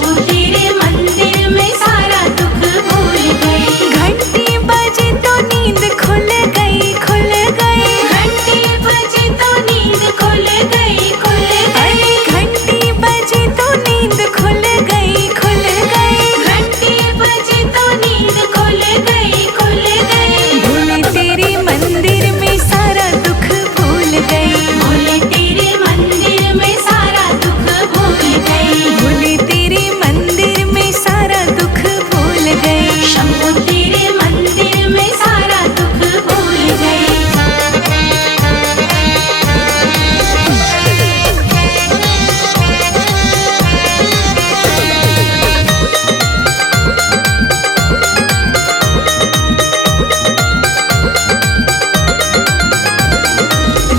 शंभू तेरे मंदिर में सारा दुख भूल गई। घंटी बजी तो नींद खुल गई, खुल गई। घंटी बजी तो नींद खुल गई, खुल गई। घंटी बजी तो नींद खुल गई, खुल गई। घंटी बजी तो नींद खुल गई, खुल गई। भोले तेरे मंदिर में सारा दुख भूल गई। भोले तेरे मंदिर में सारा दुख भूल गई। भोले तेरे मंदिर में सारा दुख भूल गई। शंभू तेरे मंदिर में सारा दुख भूल गई।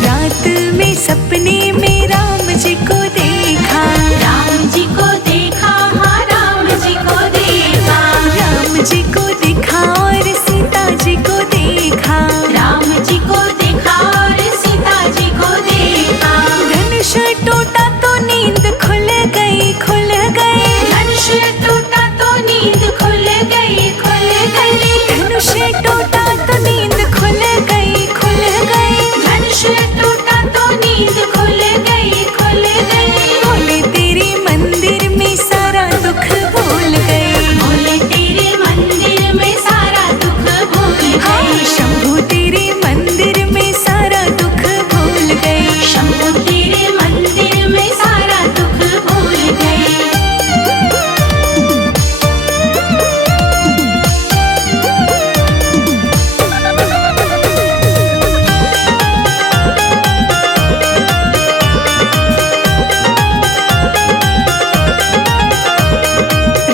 रात में सपने में राम जी को देखा। राम जी को देखा, हाँ राम जी को देखा। राम जी को देखा और सीता जी को देखा। राम जी को देखा और सीता जी को देखा। धनुष टूटा तो नींद खुल गई, खुल गई। धनुष टूटा तो नींद खुल गई, खुल गई। धनुष टूटा तो नींद खुल गई, खुल गई। धनुष टूटा तो नींद खुल गई, खुल गई। भोले तेरे मंदिर में सारा दुख भूल गई। भोले तेरे मंदिर में सारा दुख भूल हाँ, गई। शंभू तेरे मंदिर में सारा दुख भूल गई। शंभू तेरे मंदिर में सारा दुख भूल गई।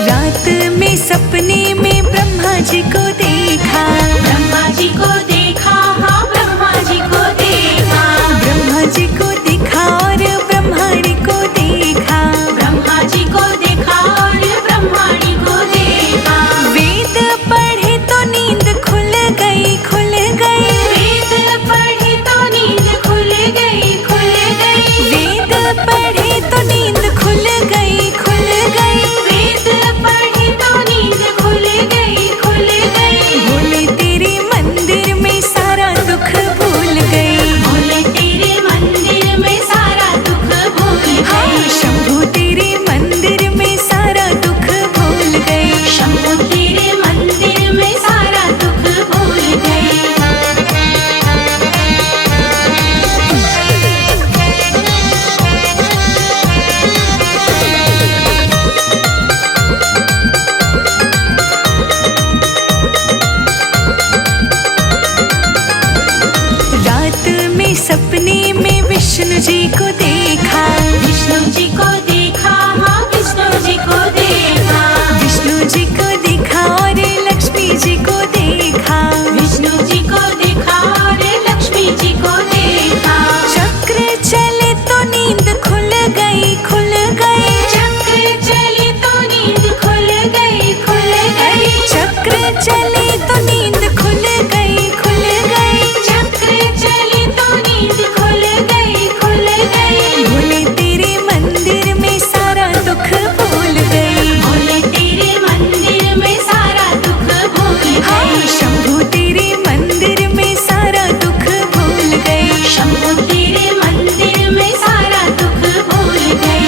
रात में सपने में ब्रह्मा जी को देखा। ब्रह्मा जी को देखा, हाँ ब्रह्मा जी को देखा। ब्रह्मा जी को देखा और ब्रह्माणी को देखा। ब्रह्मा जी को देखा और ब्रह्माणी को देखा। वेद पढ़े तो नींद खुल गई, खुल गई। वेद पढ़े तो नींद खुल गई, खुल गई। वेद पढ़े तो नींद खुल गई, खुल गई। वेद पढ़े तो नींद खुल गई, खुल गई। भोले तेरे मंदिर में सारा दुख भूल गई। भोले तेरे मंदिर में सारा दुख भूल हाँ, गई। शंभू तेरे मंदिर में सारा दुख भूल गई। शंभू तेरे मंदिर में सारा दुख भूल गई। रात में सपने में विष्णु जी को देखा। विष्णु जी को देखा, हाँ विष्णु जी को देखा। विष्णु जी को देखा और लक्ष्मी जी को देखा। विष्णु जी को देखा और लक्ष्मी जी को देखा। चक्र चले तो नींद खुल गई, खुल गई। चक्र चले तो नींद खुल गई, खुल गई। चक्र चले तो नींद खुल गई, खुल गई। चक्र चले तो नींद खुल गई, खुल गई। भोले तेरे मंदिर में सारा दुख भूल गई। भोले तेरे मंदिर में सारा दुख भूल हाँ, गई। शंभू तेरे मंदिर में सारा दुख भूल गई। शंभू तेरे मंदिर में सारा दुख भूल गई।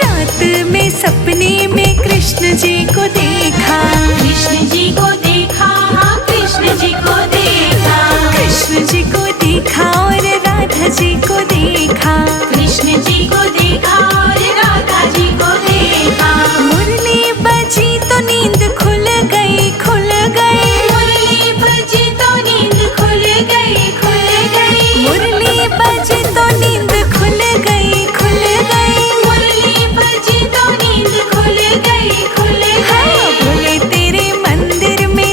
रात में सपने में कृष्ण जी को देखा। कृष्ण जी को देखा, हाँ कृष्ण जी को देखा। कृष्ण जी को देखा और राधा जी को देखा। कृष्ण जी को देखा और राधा जी को देखा। मुरली बजी तो नींद खुल गई, खुल गई। मुरली बजी तो नींद खुल गई, खुल गई। मुरली बजी तो नींद खुल गई, खुल गई। मुरली बजी तो नींद खुल गई, खुल हाँ, गई। भोले तेरे मंदिर में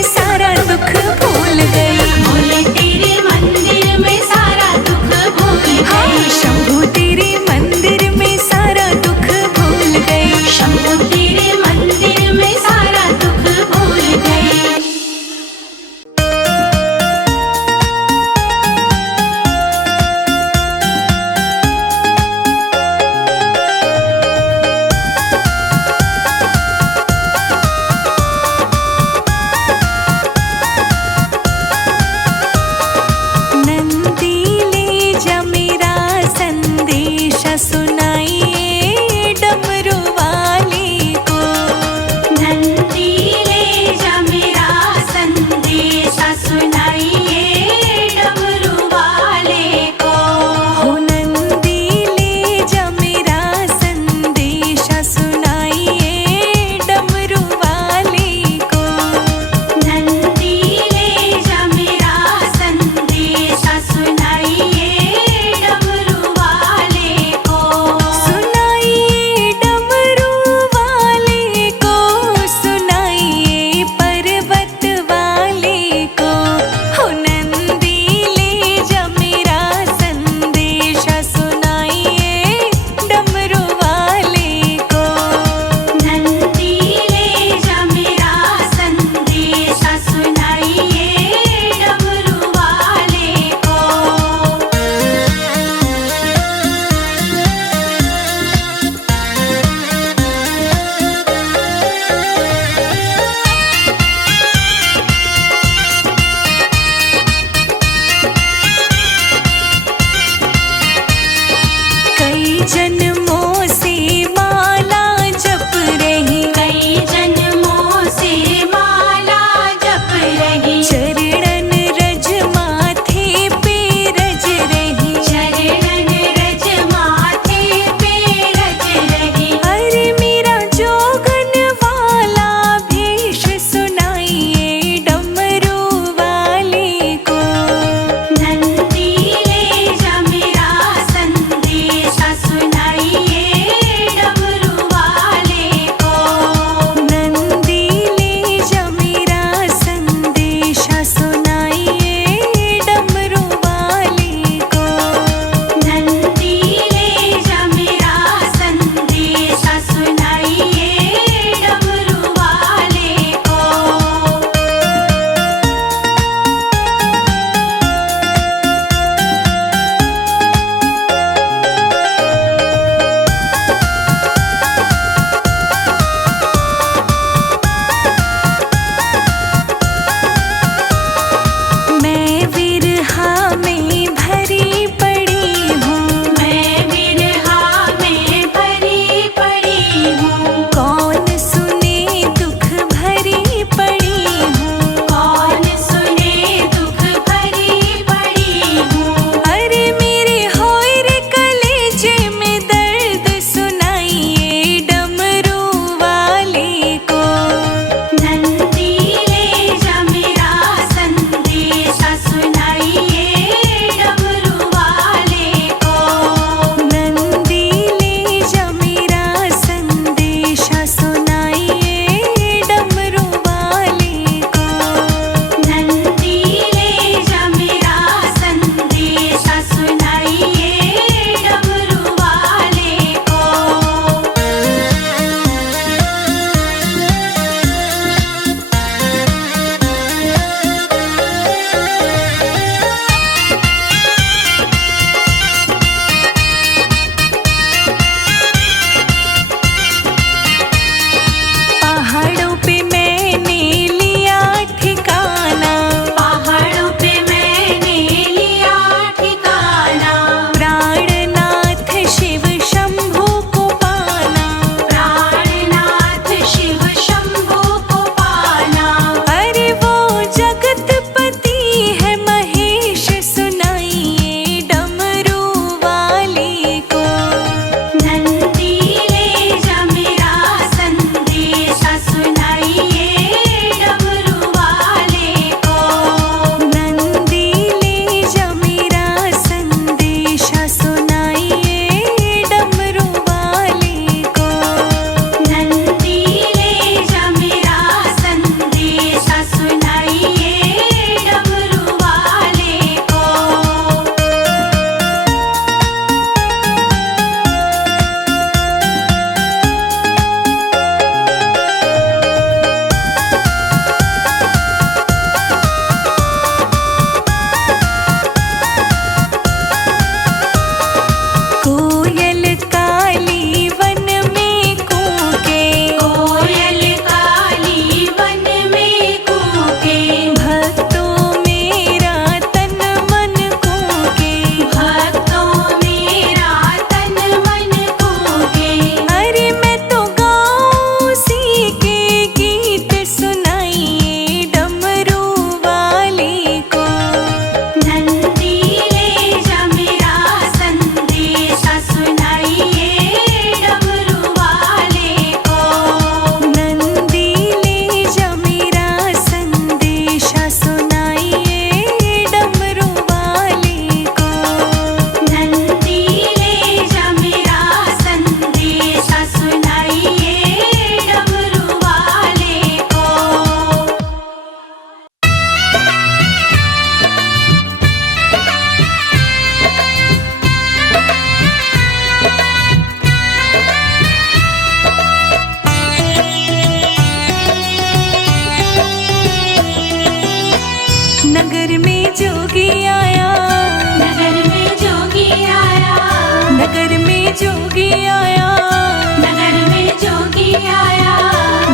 आया।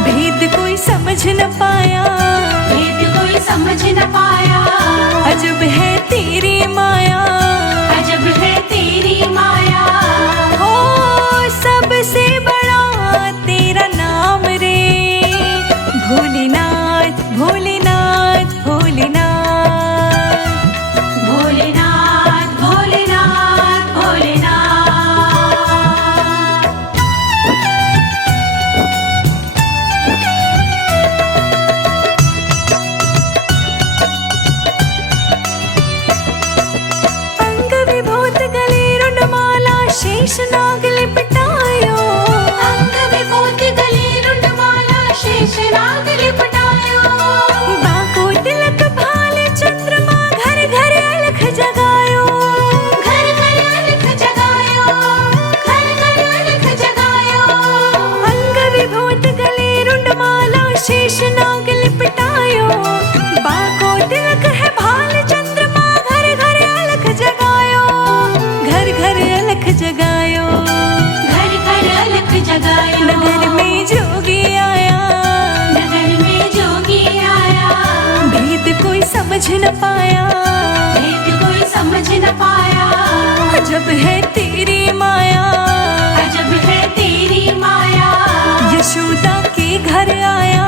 भेद कोई समझ न पाया, भेद कोई समझ न पाया। अजब है तेरी माया, अजब है तेरी माया। हो सबसे बड़ा तेरा नाम रे, भोलेनाथ भोलेनाथ भोलेनाथ। भोलेनाथ भोलेनाथ भोलेनाथ। अंग विभूत गले रुंडमाला शेषनाग लिपटायो, अंग विभूत गले रुंडमाला शेषनाग लिपटायो। बाको तिलक भाल चंद्रमा घर घर अलख जगायो। घर घर अलख जगायो। घर घर अलख जगायो। अंग विभूत गले रुंडमाला शेषनाग लिपटायो, बाको तिलक है भाल चंद्रमा घर घर अलख जगायो। घर घर अलख जगायो, घर घर अलख जगायो। नगर में जोगी आया, नगर में जोगी आया। भेद कोई समझ न पाया, भेद कोई समझ न पाया। अजब है तेरी माया, अजब है तेरी माया। यशोदा के घर आया।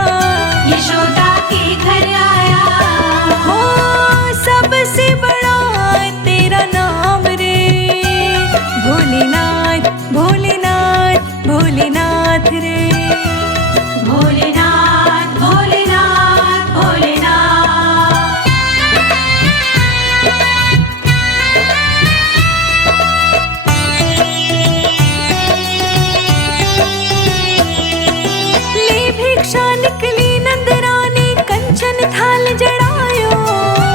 यशोदा के घर आया। हो सबसे बड़ा तेरा नाम रे, भोलेनाथ भोलेनाथ भोलेनाथ रे। भोलेनाथ भोलेनाथ भोलेनाथ। ले भिक्षा निकली नंदरानी कंचन थाल जड़ायो।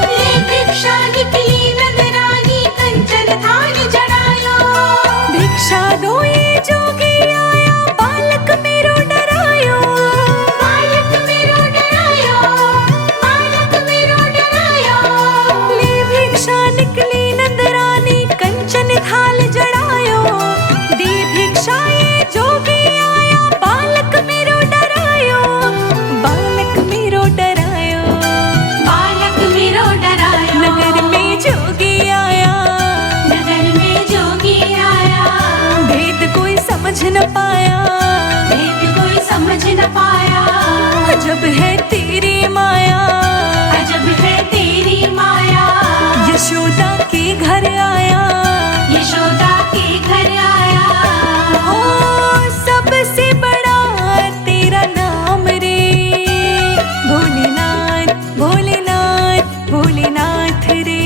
ले भिक्षा निकली नंदरानी कंचन थाल जड़ायो। भिक्षा दो ये जोगी आया, बालक मेरो डरायो। बालक मेरो डरायो। बालक मेरो डरायो। ले भिक्षा निकली नंदरानी कंचन थाल जड़ायो, दे भिक्षा ये जोगी आया, बालक मेरो डरायो। बालक मेरो डरायो, बालक मेरो डरायो। नगर में जोगी आया। नगर में जोगी आया। भेद कोई समझ न पाया, भेद कोई समझ न पाया। अजब है तेरी माया, अजब है तेरी माया। यशोदा के घर आया। यशोदा के घर आया। हो सबसे बड़ा तेरा नाम रे, भोलेनाथ भोलेनाथ भोलेनाथ रे।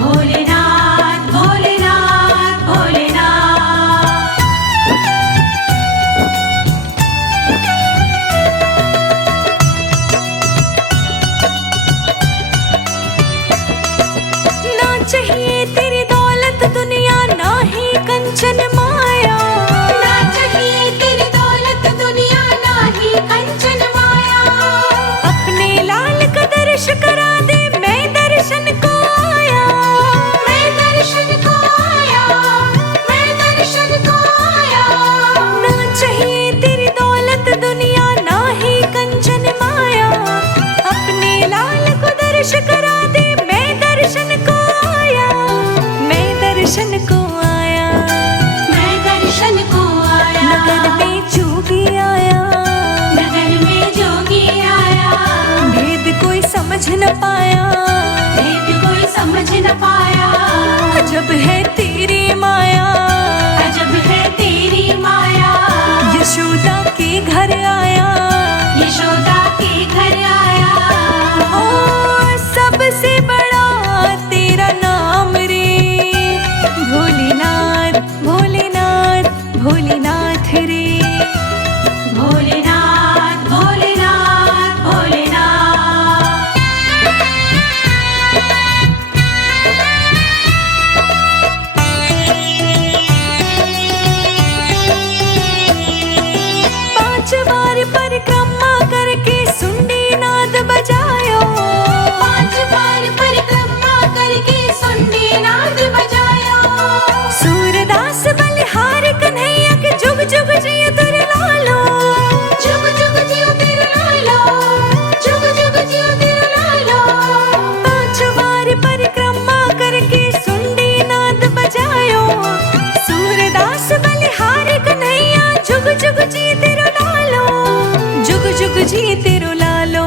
भोलेनाथ भोलेनाथ भोलेनाथ। ना चाहिए तेरी दौलत दुनिया, ना ही कंचन माया। ना चाहिए तेरी दौलत दुनिया, ना ही कंचन माया। अपने लाल का दर्श करा दे, मैं दर्शन को आया। मैं दर्शन को आया। मैं दर्शन को आया। ना चाहिए तेरी दौलत दुनिया, ना ही कंचन माया। अपने लाल को दर्श करा दे, मैं दर्शन को आया। मैं दर्शन को आया। मैं दर्शन को आया। नगर में जोगी आया, नगर में जोगी आया। भेद कोई समझ न पाया, भेद कोई समझ न पाया। अजब है तेरी माया। अजब है तेरी माया। यशोदा के घर आया। यशोदा के घर आया। ओ सबसे बड़ा तेरा नाम रे, भोलेनाथ भोलेनाथ भोलेनाथ रे। भोलेनाथ भोलेनाथ भोलेनाथ। जुग जिय तुर लालो। जिए तेरो लालो,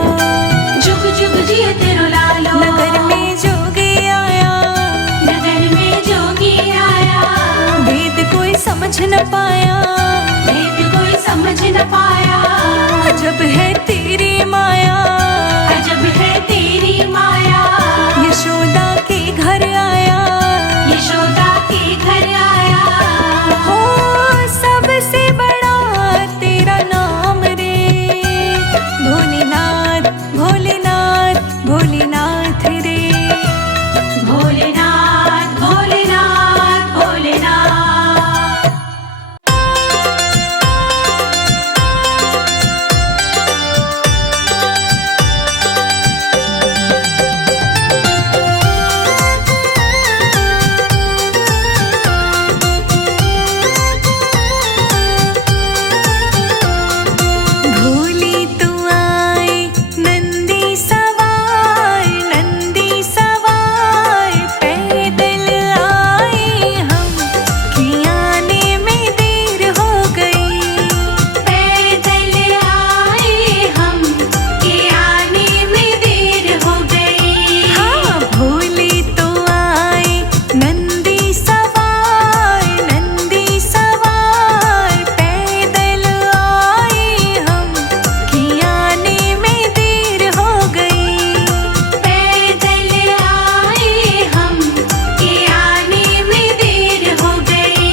जुग जुग जिए तेरो लालो। नगर में जोगी आया, नगर में जोगी आया, वेद कोई समझ न पाया, वेद कोई समझ न पाया। अजब है तेरी माया, अजब है तेरी माया। यशोदा के घर आया, यशोदा के घर आया। हो सबसे बड़ा तेरा नाम रे, भोलेनाथ भोलेनाथ भोलेनाथ रे। भोलेनाथ भोलेनाथ भोलेनाथ। भोली तू आए नंदी सवार, नंदी सवार पैदल आए हम, कि आने में देर हो गई। पैदल आए हम, कि आने में देर हो गई। हाँ भोली तो आए नंदी सवार, नंदी सवार पैदल आए हम, कि आने में देर हो गई। पैदल आए हम, कि आने में देर हो गई।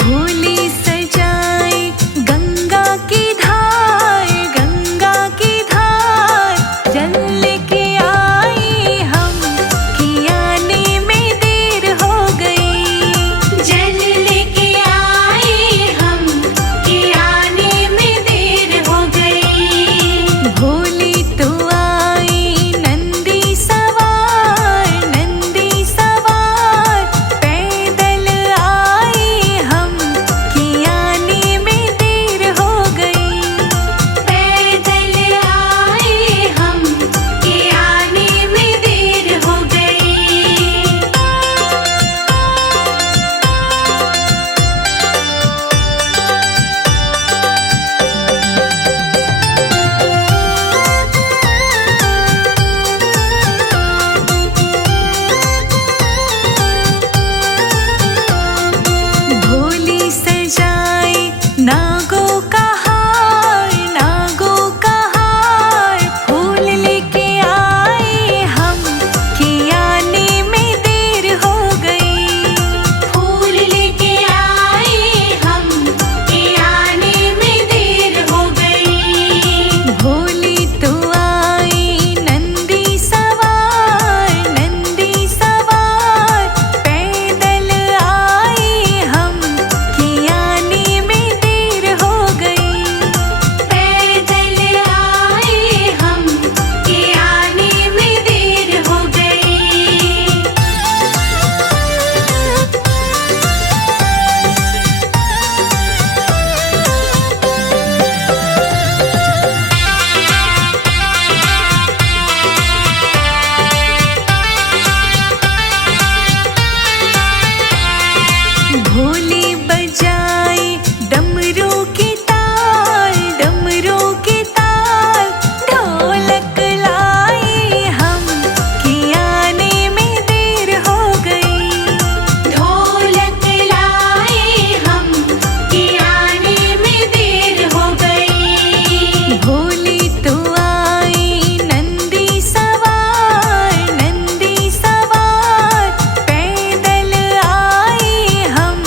भोली सजाए गंगा की धार, गंगा की धार जल लेके आए हम, कि आने में देर हो गई। जल लेके आए हम, कि आने में देर हो गई। भोली तो आई नंदी सवार, नंदी सवार पैदल आए हम, कि आने में देर हो गई। पैदल आए हम, कि आने में देर हो गई। भोली सजाए नागों का हार, नागों का हार फूल लेके आए हम, कि आने में देर हो गई। फूल लेके आए हम, कि आने में देर हो गई। भोली तो आई नंदी सवार, नंदी सवार पैदल आए हम, कि आने में देर हो गई। पैदल आए हम, कि आने में देर हो गई। भोली बजाए डमरू की ताल, डमरू की ताल ढोलक लाए हम, कि आने में देर हो गई। ढोलक लाए हम, कि आने में देर हो गई। भोली तो आई नंदी सवार, नंदी सवार पैदल आए हम,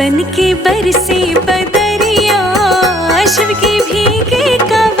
बन के बरसे बदरिया, शिव की भीगे कवा